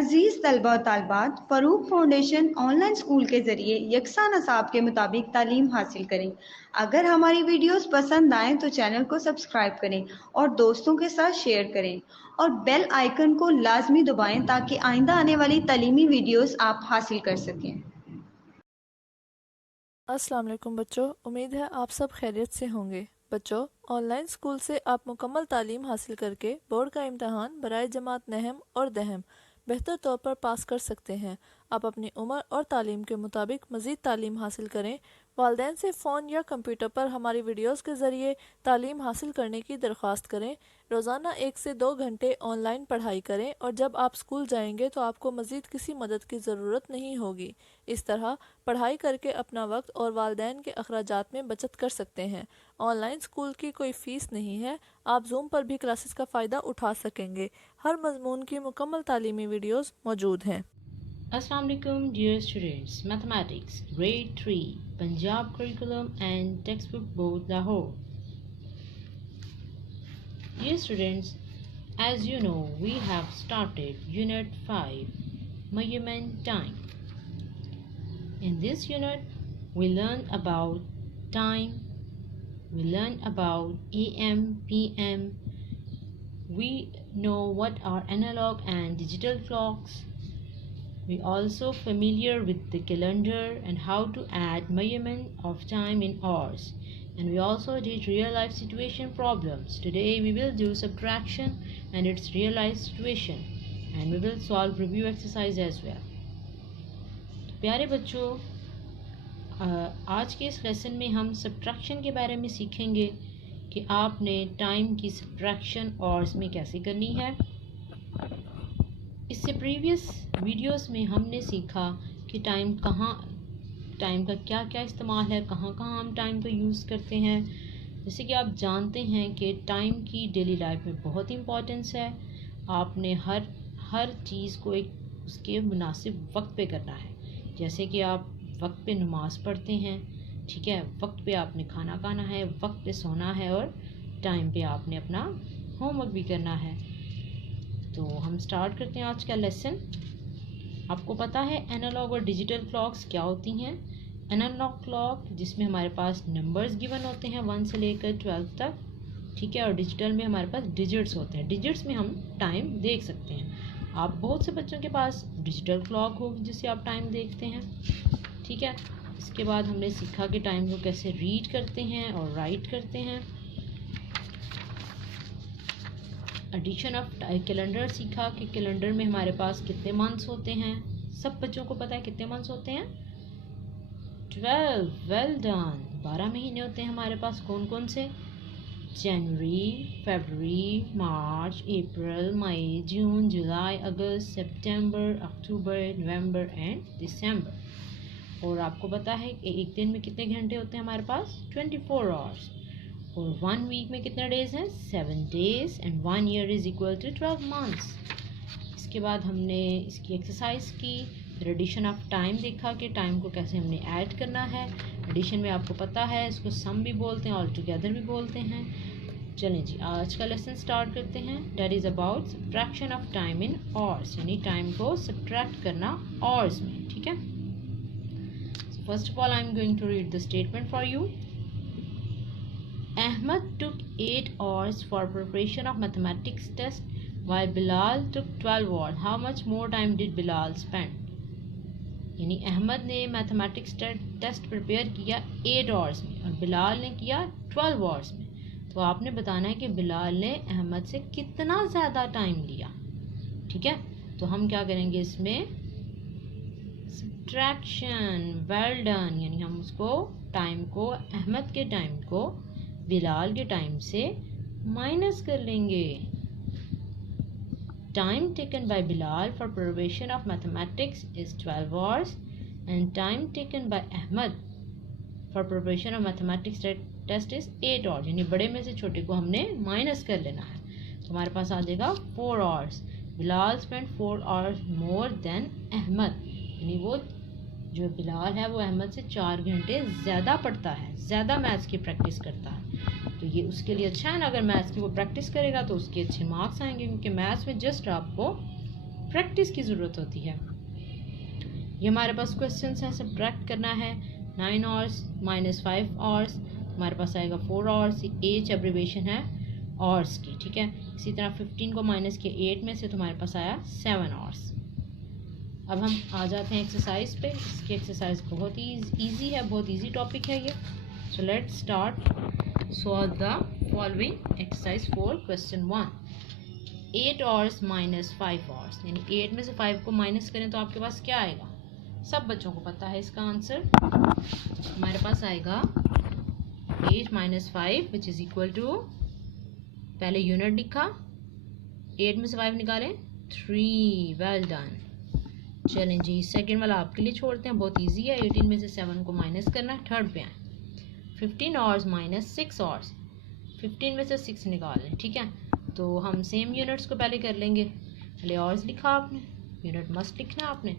अजीज़ तलबा और तालबात, Farooq foundation online school के ज़रिए यकसा नसाब के मुताबिक तालीम हासिल करें। अगर हमारी वीडियोस पसंद आएँ तो चैनल को सब्सक्राइब करें और दोस्तों के साथ शेयर करें और बेल आइकन को लाजमी दबाएं ताकि आइंदा आने वाली तालीमी वीडियोस आप हासिल कर सकें। अस्सलाम वालेकुम बच्चों, उम्मीद है आप सब खैरियत से होंगे। बच्चों, ऑनलाइन स्कूल से आप मुकम्मल तालीम हासिल करके बोर्ड का इम्तहान बराए जमात नहम और दहम बेहतर तौर पर पास कर सकते हैं। आप अपनी उम्र और तालीम के मुताबिक मज़ीद तालीम हासिल करें। वालिदैन से फ़ोन या कंप्यूटर पर हमारी वीडियोस के ज़रिए तालीम हासिल करने की दरख्वास्त करें। रोज़ाना 1 से 2 घंटे ऑनलाइन पढ़ाई करें और जब आप स्कूल जाएंगे तो आपको मज़ीद किसी मदद की ज़रूरत नहीं होगी। इस तरह पढ़ाई करके अपना वक्त और वालिदैन के अखराजात में बचत कर सकते हैं। ऑनलाइन स्कूल की कोई फ़ीस नहीं है। आप जूम पर भी क्लासेस का फ़ायदा उठा सकेंगे। हर मजमून की मुकम्मल तालीमी वीडियोस मौजूद हैं। Assalamu alaikum dear students, Mathematics Grade 3 Punjab Curriculum and Textbook Board Lahore. Dear students, as you know, we have started Unit 5 Measurement Time. In this unit, we learn about time, we learn about AM, PM, we know what are analog and digital clocks. We also familiar with the calendar and how to add measurement of time in hours. And we also did real life situation problems. Today we will do subtraction and its real life situation. And we will solve review exercise as well. प्यारे बच्चों, आज के इस lesson में हम subtraction के बारे में सीखेंगे कि आपने टाइम की सब्ट्रैक्शन आवर्स में कैसे करनी है। इससे प्रीवियस वीडियोस में हमने सीखा कि टाइम का क्या क्या इस्तेमाल है, कहाँ कहाँ हम टाइम का यूज़ करते हैं। जैसे कि आप जानते हैं कि टाइम की डेली लाइफ में बहुत इम्पोर्टेंस है। आपने हर चीज़ को एक उसके मुनासिब वक्त पे करना है। जैसे कि आप वक्त पे नमाज पढ़ते हैं, ठीक है, वक्त पे आपने खाना खाना है, वक्त पे सोना है और टाइम पे आपने अपना होमवर्क भी करना है। तो हम स्टार्ट करते हैं आज का लेसन। आपको पता है एनालॉग और डिजिटल क्लॉक्स क्या होती हैं। एनालॉग क्लॉक जिसमें हमारे पास नंबर्स गिवन होते हैं 1 से लेकर 12 तक, ठीक है, और डिजिटल में हमारे पास डिजिट्स होते हैं। डिजिट्स में हम टाइम देख सकते हैं। आप बहुत से बच्चों के पास डिजिटल क्लॉक होगी जिससे आप टाइम देखते हैं, ठीक है। इसके बाद हमने सीखा कि टाइम को कैसे रीड करते हैं और राइट करते हैं। एडिशन ऑफ कैलेंडर सीखा कि कैलेंडर में हमारे पास कितने मंथ्स होते हैं। सब बच्चों को पता है कितने मंथ्स होते हैं, 12। Well done. 12 महीने होते हैं हमारे पास। कौन कौन से? जनवरी, फरवरी, मार्च, अप्रैल, मई, जून, जुलाई, अगस्त, सितंबर, अक्टूबर, नवंबर एंड दिसंबर। और आपको पता है कि एक दिन में कितने घंटे होते हैं हमारे पास? 24 आवर्स। और 1 वीक में कितने डेज हैं? 7 days. And 1 year is equal to 12 months. इसके बाद हमने इसकी एक्सरसाइज की, फिर एडिशन ऑफ टाइम देखा कि टाइम को कैसे हमने ऐड करना है। एडिशन में आपको पता है इसको सम भी बोलते हैं, ऑल टुगेदर भी बोलते हैं। चलें जी, आज का लेसन स्टार्ट करते हैं। That is about subtraction of time in hours, यानी टाइम को सब्ट्रैक्ट करना आवर्स में, ठीक है। So first of all I am going to read the statement for you. Ahmad took 8 hours for preparation of mathematics test while Bilal took 12 hours. How much more time did Bilal spend? यानी अहमद ने mathematics test prepare किया 8 hours में और बिलाल ने किया 12 hours में। तो आपने बताना है कि बिलाल ने अहमद से कितना ज़्यादा टाइम लिया, ठीक है। तो हम क्या करेंगे इसमें? सब्ट्रैक्शन। Well done. यानी हम उसको टाइम को, अहमद के टाइम को बिलाल के टाइम से माइनस कर लेंगे। Time taken by Bilal for preparation of mathematics is 12 hours and time taken by Ahmad for preparation of mathematics test is 8 hours. यानी बड़े में से छोटे को हमने माइनस कर लेना है। तो हमारे पास आ जाएगा 4 hours. Bilal spend 4 hours more than Ahmad. यानी वो जो बिलाल है वो अहमद से 4 घंटे ज़्यादा पढ़ता है, ज़्यादा मैथ्स की प्रैक्टिस करता है। तो ये उसके लिए अच्छा है ना, अगर मैथ्स की वो प्रैक्टिस करेगा तो उसके अच्छे मार्क्स आएंगे, क्योंकि मैथ्स में जस्ट आपको प्रैक्टिस की ज़रूरत होती है। ये हमारे पास क्वेश्चन है, सब्ट्रैक्ट करना है 9 आवर्स माइनस 5 आवर्स, हमारे पास आएगा 4 आवर्स। एच एब्रीवेशन है आवर्स की, ठीक है। इसी तरह 15 को माइनस किया 8 में से तो हमारे पास आया 7 आवर्स। अब हम आ जाते हैं एक्सरसाइज पे। इसकी एक्सरसाइज बहुत ही ईजी है, बहुत ईजी टॉपिक है ये। So let's start. Solve the following exercise for question 1। 8 hours minus 5 hours, यानी 8 में से 5 को माइनस करें तो आपके पास क्या आएगा? सब बच्चों को पता है इसका आंसर। हमारे पास आएगा 8 minus 5 which is equal to, पहले यूनिट लिखा, 8 में से 5 निकालें 3। Well done. चलें जी, सेकंड वाला आपके लिए छोड़ते हैं, बहुत इजी है। 18 में से 7 को माइनस करना है। थर्ड पे आए, 15 आवर्स माइनस 6 आवर्स, 15 में से 6 निकाल लें, ठीक है। तो हम सेम यूनिट्स को पहले कर लेंगे। पहले आवर्स लिखा आपने, यूनिट मस्ट लिखना आपने।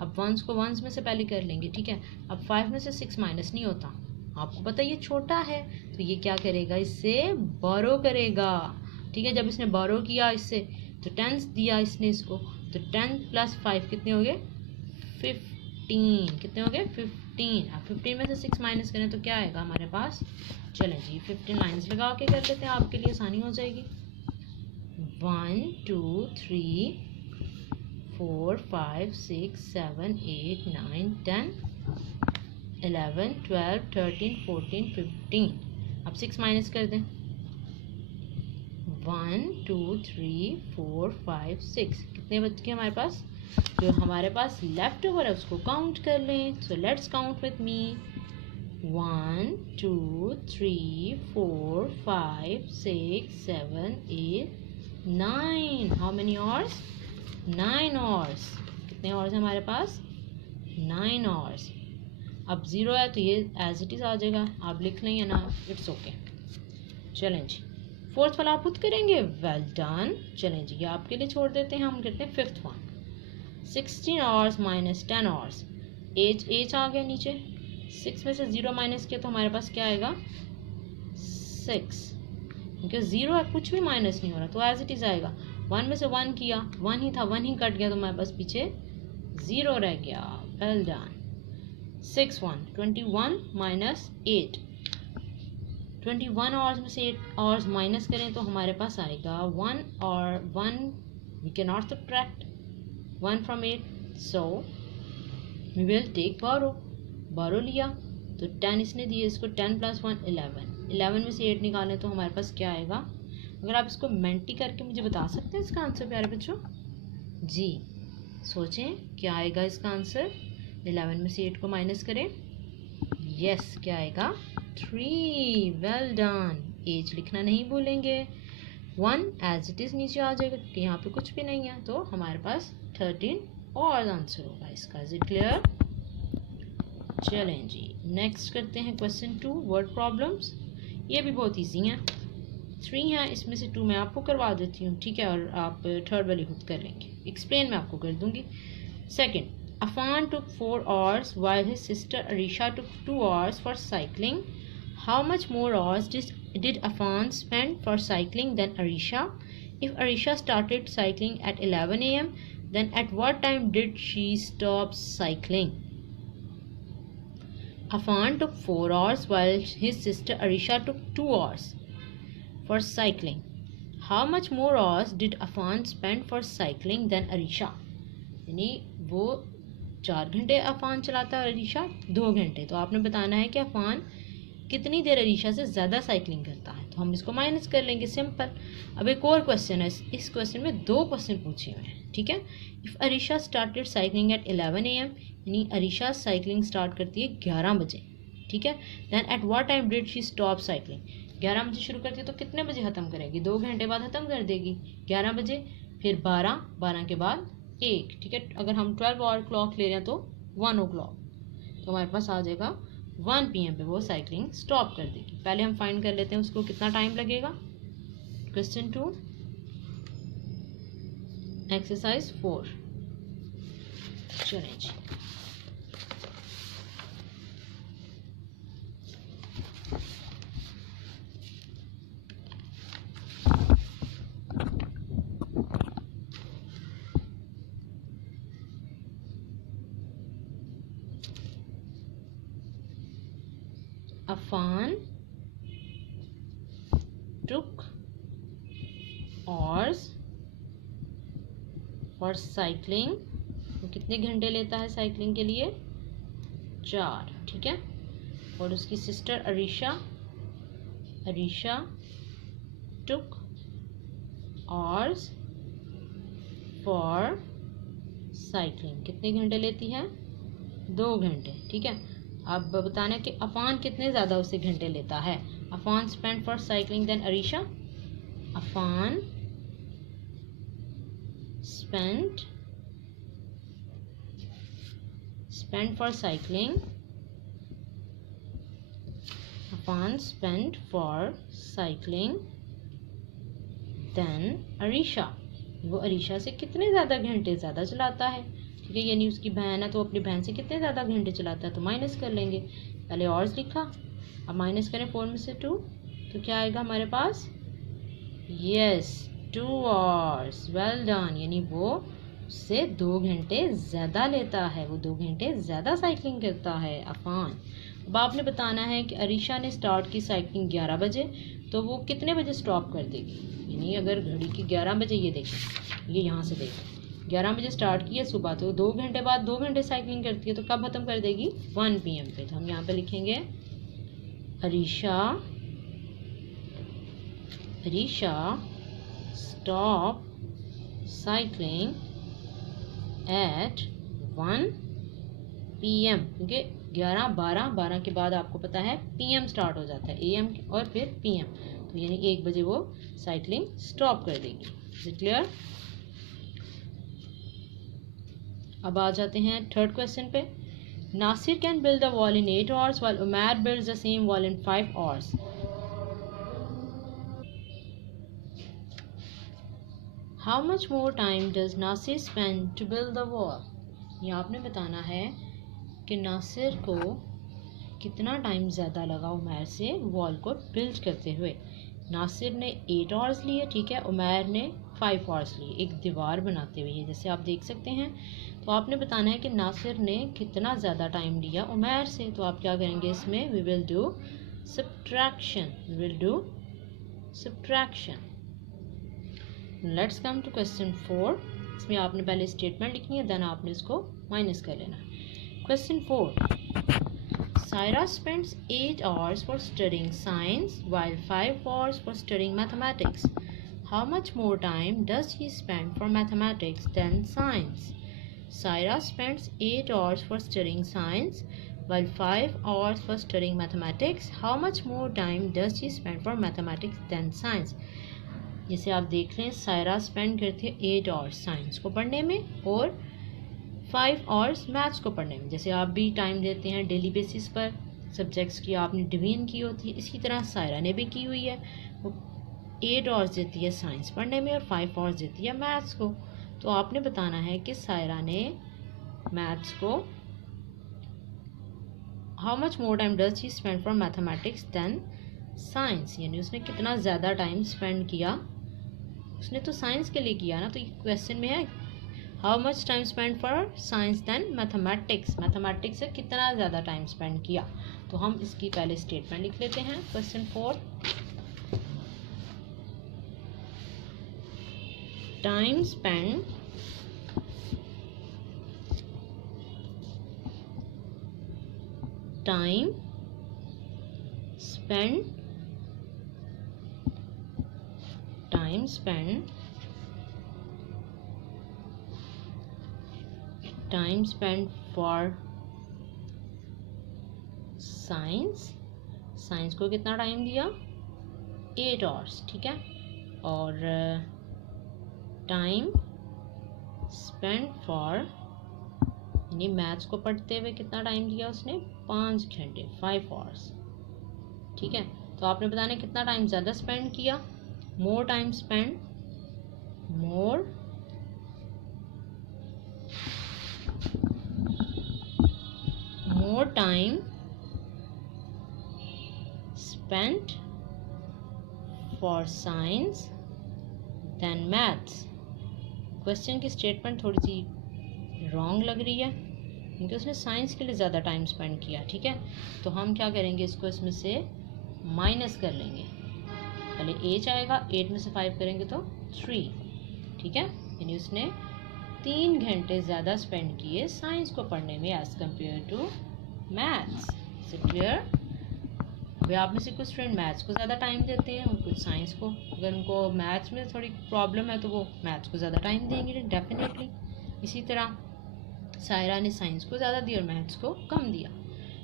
अब वंस को वंस में से पहले कर लेंगे, ठीक है। अब 5 में से 6 माइनस नहीं होता, आपको पता है ये छोटा है, तो ये क्या करेगा? इससे बोरो करेगा, ठीक है। जब इसने बोरो किया इससे, तो 10 दिया इसने इसको, तो 10 प्लस 5 कितने हो गए? 15। कितने हो गए? 15। अब 15 में से 6 माइनस करें तो क्या आएगा हमारे पास? चलें जी, 15 लाइन्स लगा के कर लेते हैं, आपके लिए आसानी हो जाएगी। 1 2 3 4 5 6 7 8 9 10 11 12 13 14 15। अब 6 माइनस कर दें। 1 2 3 4 5 6, कितने बच गए हमारे पास? जो हमारे पास लेफ्ट ओवर है उसको काउंट कर लें। So let's count with me. 1 2 3 4 5 6 7 8 9। How many hours? 9 hours. कितने आवर्स है हमारे पास? 9 आवर्स। अब 0 है तो ये एज इट इज़ आ जाएगा, आप लिख लें या ना, इट्स ओके। चलें जी, फोर्थ वाला आप खुद करेंगे। Well done. चलें जी, ये आपके लिए छोड़ देते हैं, हम करते हैं fifth one. 16 hours minus 10 hours, H आ गया नीचे। 6 में से 0 माइनस किया तो हमारे पास क्या आएगा? 6, क्योंकि 0 है, कुछ भी माइनस नहीं हो रहा, तो एज इट इज़ आएगा। 1 में से 1 किया, 1 ही था, 1 ही कट गया, तो हमारे पास पीछे 0 रह गया। Well done. 6 1 21 माइनस 8, 21 आवर्स में से 8 आवर्स माइनस करें तो हमारे पास आएगा 1, और 1 we can not subtract 1 from 8, so we will take borrow लिया, तो 10 इसने दिए, इसको 10 प्लस 1 11 में से 8 निकालें तो हमारे पास क्या आएगा? अगर आप इसको मेंटी करके मुझे बता सकते हैं इसका आंसर प्यारे बच्चों जी, सोचें क्या आएगा इसका आंसर। 11 में से 8 को माइनस करें, यस, क्या आएगा? 3। Well done. एज लिखना नहीं भूलेंगे। 1 एज इट इज़ नीचे आ जाएगा क्योंकि यहाँ पे कुछ भी नहीं है, तो हमारे पास 13 और आंसर होगा इसका। Is it clear? चलें जी, नेक्स्ट करते हैं क्वेश्चन 2, वर्ड प्रॉब्लम्स। ये भी बहुत ईजी हैं, 3 हैं, इसमें से 2 मैं आपको करवा देती हूँ, ठीक है, और आप थर्ड वाली खुद कर लेंगे। एक्सप्लेन मैं आपको कर दूँगी। Second, Afan took 4 hours while his sister Arisha took 2 hours for cycling. How much more hours did Afan spend for cycling than Arisha? If Arisha started cycling at 11 a.m., then at what time did she stop cycling? Afan took 4 hours while his sister Arisha took 2 hours for cycling. How much more hours did Afan spend for cycling than Arisha? यानी वो 4 घंटे अफान चलाता है और अरीशा 2 घंटे, तो आपने बताना है कि अफान कितनी देर अरीशा से ज़्यादा साइकिलिंग करता है, तो हम इसको माइनस कर लेंगे, सिंपल। अब एक और क्वेश्चन है, इस क्वेश्चन में 2 क्वेश्चन पूछे हुए हैं, ठीक है। If Arisha started cycling at 11 AM, यानी अरीशा साइकिलिंग स्टार्ट करती है 11 बजे, ठीक है। Then at what time did she stop cycling? 11 बजे शुरू करती है तो कितने बजे ख़त्म करेगी? 2 घंटे बाद ख़त्म कर देगी, 11 बजे, फिर 12 के बाद 1, ठीक है। अगर हम 12 आवर क्लॉक ले रहे हैं तो 1 o'clock, तो हमारे पास आ जाएगा 1 PM पे वो साइकिलिंग स्टॉप कर देगी। पहले हम फाइंड कर लेते हैं उसको कितना टाइम लगेगा। Question 2, exercise 4। चलें जी, Affan took hours for cycling, वो कितने घंटे लेता है साइकिलिंग के लिए? 4, ठीक है। और उसकी sister Arisha took hours for cycling, कितने घंटे लेती है? 2 घंटे, ठीक है। अब बताना कि अफान कितने ज़्यादा उसे घंटे लेता है। Affan spent for cycling than Arisha. Affan spent for cycling, Affan spent for cycling than Arisha, वो अरीशा से कितने ज़्यादा घंटे ज़्यादा चलाता है, ठीक है। यानी उसकी बहन है तो अपनी बहन से कितने ज़्यादा घंटे चलाता है, तो माइनस कर लेंगे। पहले और लिखा, अब माइनस करें 4 में से 2, तो क्या आएगा हमारे पास? Yes, 2 hours, well done. यानी वो उससे 2 घंटे ज़्यादा लेता है, वो 2 घंटे ज़्यादा साइकिलिंग करता है अफान। अब आपने बताना है कि अरीशा ने स्टार्ट की साइकिलिंग 11 बजे, तो वो कितने बजे स्टॉप कर देगी। यानी अगर घड़ी की 11 बजे, ये देखें, ये यहाँ से देखें, 11 बजे स्टार्ट किया सुबह, तो 2 घंटे बाद 2 घंटे साइकिलिंग करती है, तो कब ख़त्म कर देगी? 1 PM पे। तो हम यहाँ पे लिखेंगे Arisha stop cycling at 1 PM, क्योंकि 11, 12 के बाद आपको पता है PM स्टार्ट हो जाता है, AM और फिर PM, तो यानी 1 बजे वो साइकिलिंग स्टॉप कर देगी। Is it clear? अब आ जाते हैं थर्ड क्वेश्चन पे। Nasir can build the wall in 8 hours while Umair builds the same wall in 5 hours। How much more time does Nasir spend to build the wall. ये आपने बताना है कि नासिर को कितना टाइम ज़्यादा लगा उमैर से वॉल को बिल्ड करते हुए। नासिर ने 8 hours लिए, ठीक है, उमैर ने 5 hours लिए एक दीवार बनाते हुए, जैसे आप देख सकते हैं। तो आपने बताना है कि नासिर ने कितना ज़्यादा टाइम लिया उमैर से। तो आप क्या करेंगे इसमें? We will do subtraction. Let's come to question 4। इसमें आपने पहले स्टेटमेंट लिखनी है, देन आपने इसको माइनस कर लेना। Question 4, Saira spends 8 hours for studying science while 5 hours for studying mathematics. How much more time does she spend for mathematics than science? Saira spends 8 hours for studying science while 5 hours for studying mathematics. How much more time does she spend for mathematics than science? जैसे आप देख लें, Saira spend करती है 8 hours science को पढ़ने में और 5 hours मैथ्स को पढ़ने में। जैसे आप भी टाइम देते हैं डेली बेसिस पर, सब्जेक्ट्स की आपने डिवीजन की होती है, इसी तरह सायरा ने भी की हुई है। वो 8 hours देती है साइंस पढ़ने में और 5 hours देती है मैथ्स को। तो आपने बताना है कि सायरा ने मैथ्स को how much more time does she spend for mathematics than science, यानी उसने कितना ज़्यादा टाइम स्पेंड किया। उसने तो साइंस के लिए किया ना, तो क्वेश्चन में है how much time spend for science than mathematics, mathematics से कितना ज़्यादा टाइम स्पेंड किया। तो हम इसकी पहले स्टेटमेंट लिख लेते हैं। Question 4, time spend time spent for science को कितना टाइम दिया? 8 hours, ठीक है। और टाइम स्पेंड फॉर यानी मैथ्स को पढ़ते हुए कितना टाइम दिया उसने? 5 घंटे, 5 hours, ठीक है। तो आपने बताना कितना टाइम ज़्यादा स्पेंड किया। More time spend, more time spent for science than maths. Question की स्टेटमेंट थोड़ी सी रॉन्ग लग रही है, क्योंकि उसने साइंस के लिए ज़्यादा टाइम स्पेंड किया। ठीक है, तो हम क्या करेंगे, इसको इसमें से माइनस कर लेंगे। पहले 8 आएगा, 8 में से 5 करेंगे तो 3। ठीक है, यानी उसने 3 घंटे ज़्यादा स्पेंड किए साइंस को पढ़ने में as compare to maths. Is it clear? अभी आप में से कुछ स्टूडेंट मैथ्स को ज़्यादा टाइम देते हैं और कुछ साइंस को। अगर उनको मैथ्स में थोड़ी प्रॉब्लम है तो वो मैथ्स को ज़्यादा टाइम देंगे डेफिनेटली। इसी तरह सायरा ने साइंस को ज़्यादा दिया और मैथ्स को कम दिया।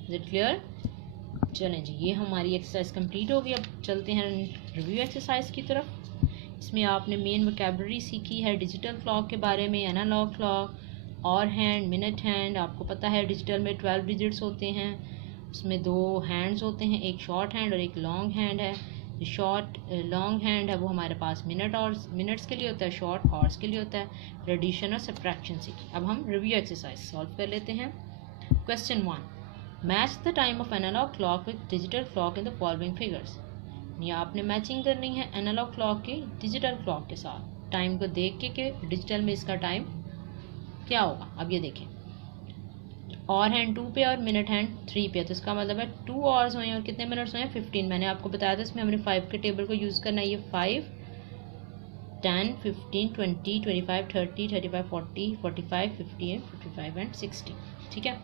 Is it clear? चलें जी, ये हमारी एक्सरसाइज कंप्लीट हो गई। अब चलते हैं रिव्यू एक्सरसाइज की तरफ। इसमें आपने मेन वोकैबुलरी सीखी है डिजिटल क्लॉक के बारे में, एनालॉग क्लॉक, और हैंड, मिनट हैंड। आपको पता है डिजिटल में 12 डिजिट्स होते हैं, उसमें 2 हैंड्स होते हैं, एक शॉर्ट हैंड और एक लॉन्ग हैंड है। जो शॉर्ट लॉन्ग हैंड है वो हमारे पास मिनट्स के लिए होता है, शॉर्ट हॉर्स के लिए होता है। एडिशन और सब्ट्रैक्शन सीखी। अब हम रिव्यू एक्सरसाइज सॉल्व कर लेते हैं। Question 1, match the time of analog clock with digital clock in the following figures. ये आपने मैचिंग करनी है एनालॉग क्लॉक की डिजिटल क्लॉक के साथ, टाइम को देख के डिजिटल में इसका टाइम क्या होगा। अब ये देखें, और हैंड 2 पे और मिनट हैंड 3 पे, तो इसका मतलब है 2 आवर्स हुए हैं और कितने मिनट्स हुए हैं 15। मैंने आपको बताया था इसमें हमने 5 के टेबल को यूज़ करना है। ये 5, 10, 15, 20, 25, 30, 35, 40, 45, 50 55 एंड 60। ठीक है,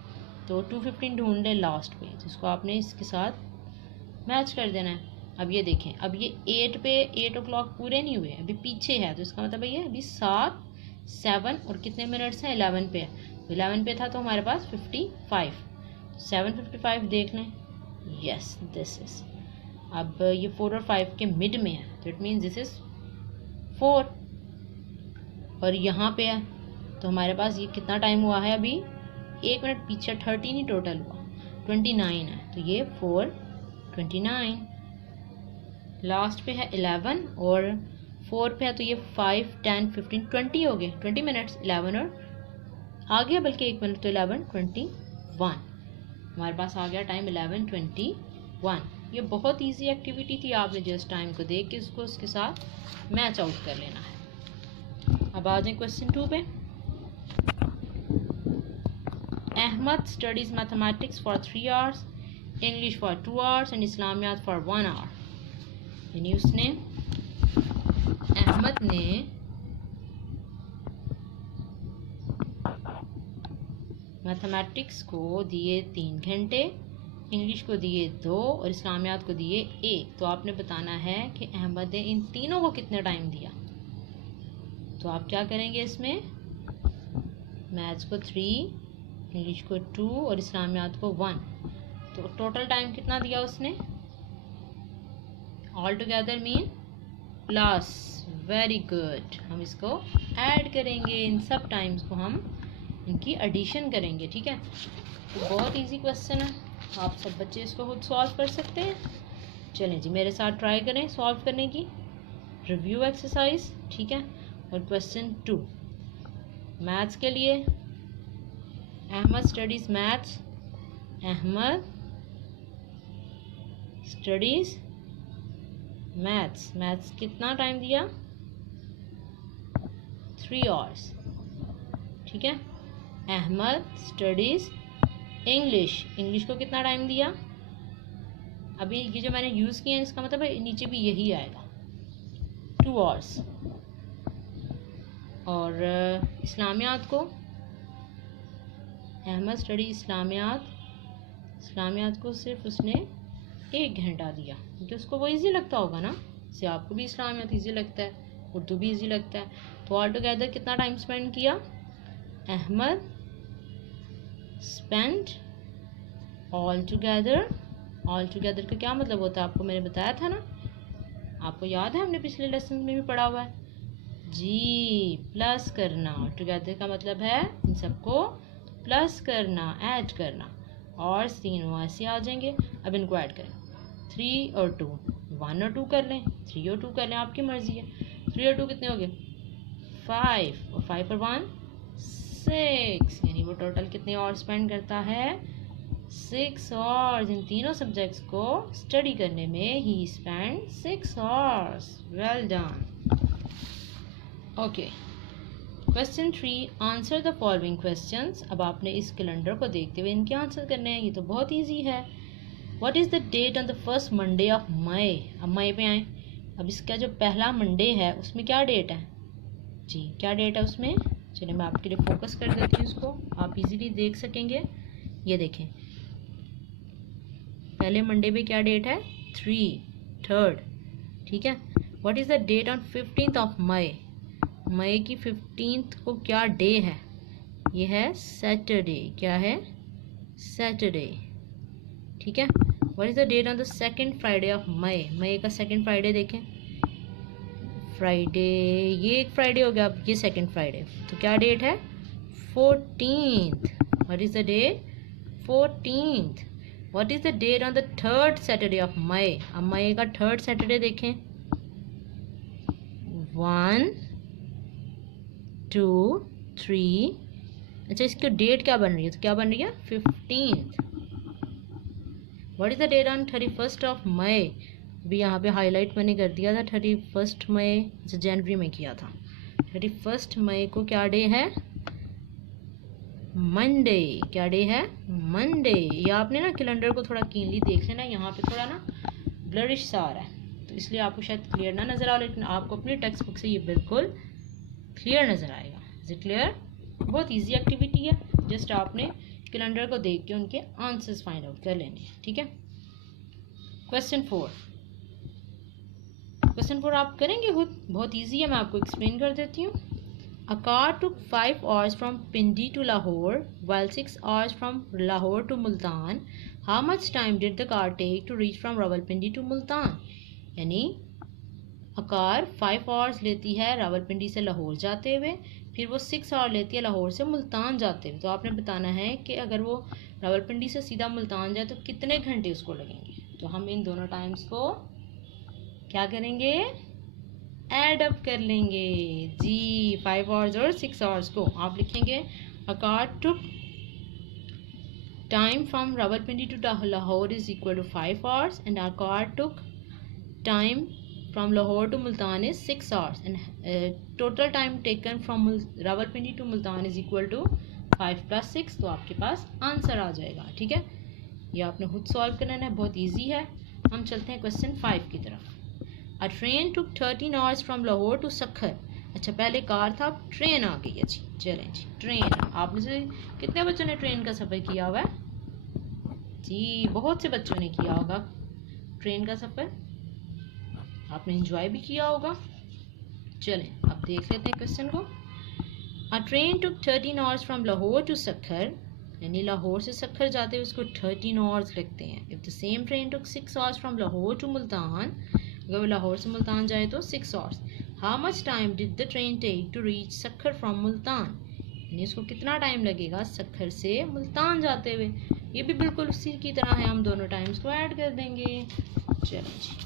तो 215 ढूंढ लें लास्ट पे, जिसको आपने इसके साथ मैच कर देना है। अब ये देखें, अब ये 8 पे 8 ओ क्लॉक पूरे नहीं हुए, अभी पीछे है, तो इसका मतलब ये अभी 7, 7 और कितने मिनट्स हैं 11 पे है। 11 पे था तो हमारे पास 55, 7:55 देख लें। यस, दिस इज, अब ये 4 और 5 के मिड में है, तो इट मीन्स दिस इज 4, और यहाँ पे है तो हमारे पास ये कितना टाइम हुआ है, अभी 1 मिनट पीछे, 13 ही टोटल हुआ, 29 है, तो ये 4:29। लास्ट पे है 11 और 4 पे है, तो ये 5, 10, 15, 20 हो गए, 20 मिनट्स, 11 और आ गया बल्कि 1 मिनट, तो 11:21 हमारे पास आ गया टाइम 11:21। ये बहुत इजी एक्टिविटी थी, आपने जस्ट टाइम को देख के इसको उसके साथ मैच आउट कर लेना है। अब आ जाए क्वेश्चन 2 पे। Ahmed studies mathematics for 3 hours, English for 2 hours and Islamiat for 1 hour. यानी उसने, अहमद ने मैथमेटिक्स को दिए 3 घंटे, इंग्लिश को दिए 2 और इस्लामियात को दिए 1। तो आपने बताना है कि अहमद ने इन तीनों को कितना टाइम दिया। तो आप क्या करेंगे, इसमें मैथ्स को 3, इंग्लिश को 2 और इस्लामियात को 1, तो टोटल टाइम कितना दिया उसने, all together mean plus. Very good, हम इसको ऐड करेंगे, इन सब टाइम्स को हम इनकी एडिशन करेंगे। ठीक है, तो बहुत इजी क्वेश्चन है, आप सब बच्चे इसको खुद सॉल्व कर सकते हैं। चलें जी, मेरे साथ ट्राई करें सॉल्व करने की रिव्यू एक्सरसाइज। ठीक है, और क्वेश्चन 2 मैथ्स के लिए, Ahmed studies maths, Ahmed studies maths, maths कितना टाइम दिया 3 आवर्स। ठीक है, अहमद स्टडीज इंग्लिश, इंग्लिश को कितना टाइम दिया, अभी ये जो मैंने यूज़ किया है इसका मतलब है नीचे भी यही आएगा 2 आवर्स। और इस्लामियात को, अहमद स्टडी इस्लामियात, इस्लामियात को सिर्फ उसने 1 घंटा दिया, क्योंकि उसको वो इजी लगता होगा ना, जैसे आपको भी इस्लामियात इजी लगता है, उर्दू भी इजी लगता है। तो ऑल टुगेदर कितना टाइम स्पेंड किया, Ahmed spend all together, all together का क्या मतलब होता है आपको मैंने बताया था ना, आपको याद है, हमने पिछले लेसन में भी पढ़ा हुआ है जी, प्लस करना। टुगेदर का मतलब है इन सबको प्लस करना, ऐड करना, और 3 ऐसे आ जाएंगे। अब इनको ऐड करें, 3 और 2, 1 और 2 कर लें, 3 और 2 कर लें, आपकी मर्जी है। 3 और 2 कितने हो गए 5, और 5 और 1 6, यानी वो टोटल कितने और स्पेंड करता है 6 आवर्स। इन तीनों सब्जेक्ट्स को स्टडी करने में ही spend 6 hours. Well done. Okay, question 3, answer the following questions. अब आपने इस कैलेंडर को देखते हुए इनके आंसर करने हैं। ये तो बहुत इजी है। What is the date on the first Monday of May. अब मई पे आए। अब इसका जो पहला मंडे है उसमें क्या डेट है जी, क्या डेट है उसमें। चलिए मैं आपके लिए फोकस कर देती हूँ इसको, आप इजीली देख सकेंगे। ये देखें, पहले मंडे पे क्या डेट है, 3 ठीक है। What is the date on 15th of May. मई की 15th को क्या डे है, ये है सैटरडे। क्या है, सैटरडे, ठीक है। What is the date on the second Friday of May. मई का सेकंड फ्राइडे देखें, फ्राइडे, ये एक फ्राइडे हो गया, अब ये सेकंड फ्राइडे, तो क्या डेट है, 14th। What is the date, 14th। What is the date on the third Saturday of May. अब मई का थर्ड सैटरडे देखें, 1 2 3, अच्छा इसकी डेट क्या बन रही है, तो क्या बन रही है, 15th। What is the date on 31st of May. अभी यहाँ पे हाईलाइट मैंने कर दिया था, 31st मई जो जनवरी में किया था। 31st मई को क्या डे है, मंडे। क्या डे है, मंडे। ये आपने ना कैलेंडर को थोड़ा कीनली देख लेना, यहाँ पे थोड़ा ना ब्लरिश सा आ रहा है, तो इसलिए आपको शायद क्लियर ना नज़र आ, लेकिन आपको अपनी टेक्स्ट बुक से ये बिल्कुल क्लियर नज़र आएगा। Is it clear. बहुत इजी एक्टिविटी है, जस्ट आपने कैलेंडर को देख के उनके आंसर्स फाइंड आउट कर लेने हैं, ठीक है। क्वेश्चन 4, क्वेश्चन 4 आप करेंगे खुद, बहुत इजी है, मैं आपको एक्सप्लेन कर देती हूँ। A car took 5 hours from Pindi to Lahore, while 6 hours from Lahore to Multan. How much time did the car take to reach from Rawalpindi to Multan? यानी a car 5 hours लेती है रावलपिंडी से लाहौर जाते हुए, फिर वो 6 hours लेती है लाहौर से मुल्तान जाते हुए। तो आपने बताना है कि अगर वो रावलपिंडी से सीधा मुल्तान जाए तो कितने घंटे उसको लगेंगे। तो हम इन दोनों टाइम्स को क्या करेंगे, एड अप कर लेंगे जी। 5 hours और 6 hours को आप लिखेंगे a car took time from Rawalpindi to Lahore is equal to 5 hours and a car took time from Lahore to Multan is 6 hours and total time taken from Rawalpindi to Multan is equal to 5 + 6। तो आपके पास answer आ जाएगा, ठीक है। ये आपने खुद सॉल्व करना है, बहुत ईजी है। हम चलते हैं क्वेश्चन 5 की तरफ। A train took 13 hours from Lahore to Sakhar। अच्छा पहले कार था, अब ट्रेन आ गई है जी। चलें जी, ट्रेन। आप में से कितने बच्चों ने ट्रेन का सफ़र किया हुआ है जी, बहुत से बच्चों ने किया होगा ट्रेन का सफ़र, आपने एंजॉय भी किया होगा। चलें अब देख लेते हैं क्वेश्चन को। A train took 13 hours from Lahore to Sakhar, यानी लाहौर से सखर जाते हुए उसको 13 hours लगते हैं। If the same train took 6 hours from Lahore to Multan, अगर वो लाहौर से मुल्तान जाए तो 6 hours। How much time did the train take to reach Sukkur from Multan, यानी उसको कितना टाइम लगेगा सखर से मुल्तान जाते हुए। ये भी बिल्कुल उसी की तरह है, हम दोनों टाइम्स को ऐड कर देंगे। चलो जी,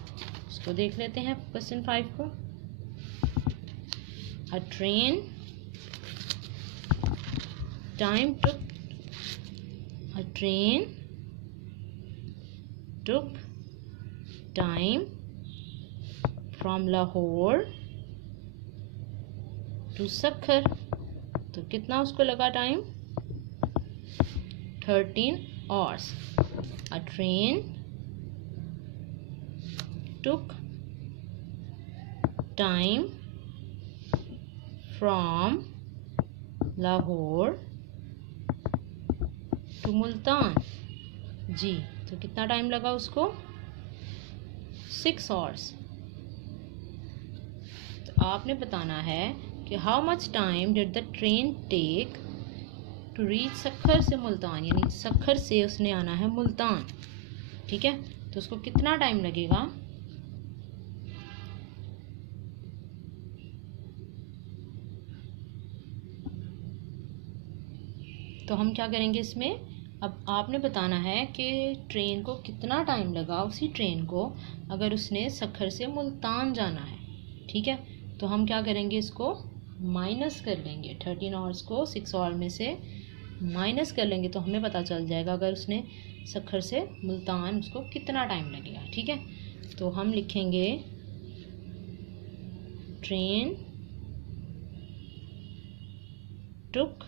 इसको देख लेते हैं क्वेश्चन 5 को। A train time took, a train took time from Lahore to Sukkur, तो कितना उसको लगा time, 13 hours। A train took time from Lahore to Multan ji, तो कितना टाइम लगा उसको, 6 hours। आपने बताना है कि how much time did the train take to reach Sukkur से मुल्तान, यानी सखर से उसने आना है मुल्तान, ठीक है। तो उसको कितना टाइम लगेगा, तो हम क्या करेंगे इसमें, अब आपने बताना है कि ट्रेन को कितना टाइम लगा, उसी ट्रेन को अगर उसने सखर से मुल्तान जाना है, ठीक है। तो हम क्या करेंगे, इसको माइनस कर लेंगे, 13 hours को 6 hour में से माइनस कर लेंगे, तो हमें पता चल जाएगा अगर उसने सखर से मुल्तान उसको कितना टाइम लगेगा, ठीक है। तो हम लिखेंगे train took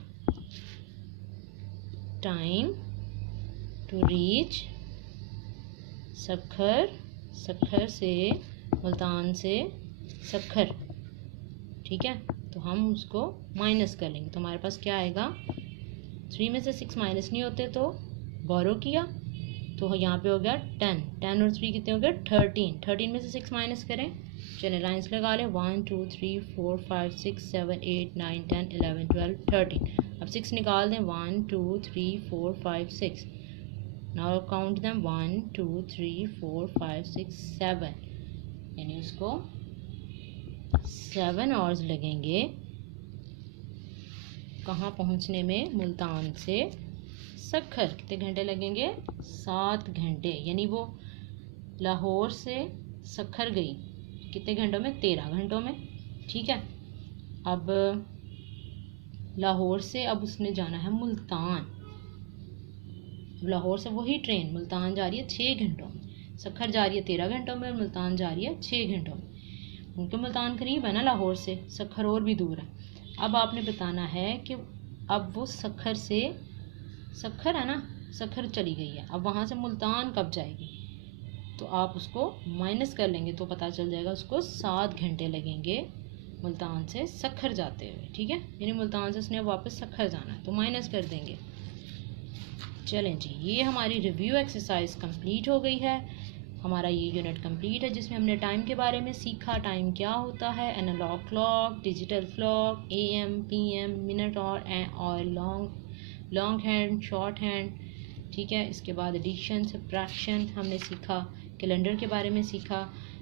time to reach Sukkur, Sukkur से मुल्तान से सक्खर। ठीक है, तो हम उसको माइनस कर लेंगे। तो हमारे पास क्या आएगा, 3 में से 6 माइनस नहीं होते तो बोरो किया, तो यहाँ पे हो गया 10। 10 और 3 कितने हो गए, 13। 13 में से 6 माइनस करें, चलिए लाइन्स लगा लें, 1 2 3 4 5 6 7 8 9 10 11 12 13। अब 6 निकाल दें, 1 2 3 4 5 6। नाउ काउंट देम, 1 2 3 4 5 6 7, यानी उसको 7 आवर्स लगेंगे कहाँ पहुँचने में, मुल्तान से सक्खर। कितने घंटे लगेंगे, 7 घंटे। यानी वो लाहौर से सक्खर गई कितने घंटों में, 13 घंटों में। ठीक है, अब लाहौर से अब उसने जाना है मुल्तान। लाहौर से वही ट्रेन मुल्तान जा रही है 6 घंटों में, सक्खर जा रही है 13 घंटों में और मुल्तान जा रही है 6 घंटों में। उनके मुल्तान करीब है ना लाहौर से, सक्खर और भी दूर है। अब आपने बताना है कि अब वो सक्खर से, सक्खर है ना, सक्खर चली गई है, अब वहाँ से मुल्तान कब जाएगी, तो आप उसको माइनस कर लेंगे तो पता चल जाएगा उसको 7 घंटे लगेंगे मुल्तान से सक्खर जाते हुए। ठीक है, यानी मुल्तान से उसने वापस सक्खर जाना है तो माइनस कर देंगे। चलें जी, ये हमारी रिव्यू एक्सरसाइज कंप्लीट हो गई है। हमारा ये यूनिट कंप्लीट है जिसमें हमने टाइम के बारे में सीखा, टाइम क्या होता है, analog clock, digital clock, AM PM, minute और लॉन्ग हैंड, शॉर्ट हैंड। ठीक है, इसके बाद एडिशन, सब्ट्रैक्शन हमने सीखा, कैलेंडर के बारे में सीखा।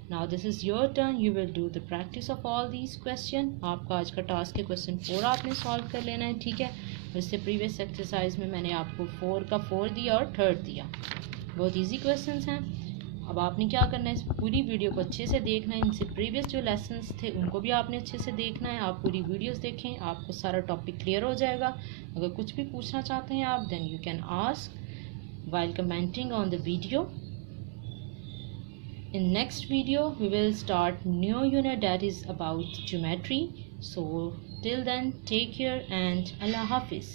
Now this is your turn, you will do the practice of all these question. आपका आज का टास्क है क्वेश्चन 4 आपने सॉल्व कर लेना है। ठीक है, इससे प्रीवियस एक्सरसाइज में मैंने आपको 4 का 4 दिया और 3rd दिया, बहुत ईजी क्वेश्चंस हैं। अब आपने क्या करना है, इस पूरी वीडियो को अच्छे से देखना है, इनसे प्रीवियस जो लेसन्स थे उनको भी आपने अच्छे से देखना है। आप पूरी वीडियोस देखें, आपको सारा टॉपिक क्लियर हो जाएगा। अगर कुछ भी पूछना चाहते हैं आप, then you can ask while commenting on the video. In next video we will start new unit that is about geometry. So till then, take care and Allah Hafiz.